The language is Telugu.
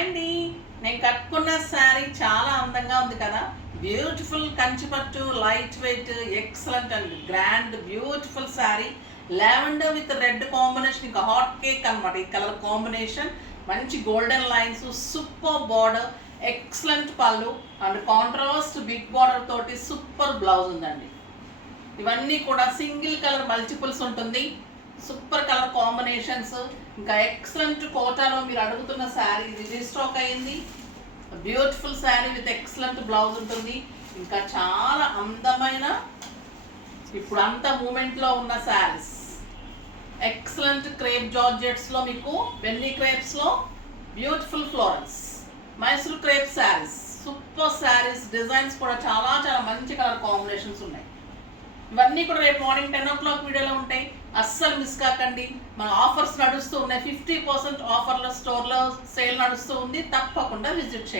హాయ్ అండి, నేను కట్టుకున్న శారీ చాలా అందంగా ఉంది కదా. Beautiful Kanchipattu, light weight, excellent and grand beautiful sari. Lavender with red combination, ఇంకా హాట్ కేక్ అనమాట ఈ కలర్ కాంబినేషన్. మంచి golden lines, super border, excellent పళ్ళు అండ్ కాంట్రాస్ట్ బిగ్ బార్డర్ తోటి సూపర్ బ్లౌజ్ ఉందండి. ఇవన్నీ కూడా సింగిల్ కలర్ మల్టిపుల్స్ ఉంటుంది. సూపర్ కలర్ కాంబినేషన్స్, ఇంకా ఎక్సలెంట్ కోటాలో మీరు అడుగుతున్న శారీ ఇది రీస్టాక్ అయింది. Beautiful sari with excellent blouse ఉంటుంది. ఇంకా చాలా అందమైన ఇప్పుడు అంత మూమెంట్లో ఉన్న శారీస్, ఎక్సలెంట్ క్రేప్ జార్జెట్స్లో మీకు బెన్నీ క్రేప్స్లో beautiful florals, Mysore crepe sarees, super sarees. Designs కూడా చాలా చాలా మంచి కలర్ కాంబినేషన్స్ ఉన్నాయి. ఇవన్నీ కూడా రేపు మార్నింగ్ 10 o'clock వీడియోలో ఉంటాయి, అస్సలు మిస్ కాకండి. మన ఆఫర్స్ నడుస్తూ ఉన్నాయి, 50% ఆఫర్లో స్టోర్లో సేల్ నడుస్తూ ఉంది. తప్పకుండా విజిట్ చేయండి.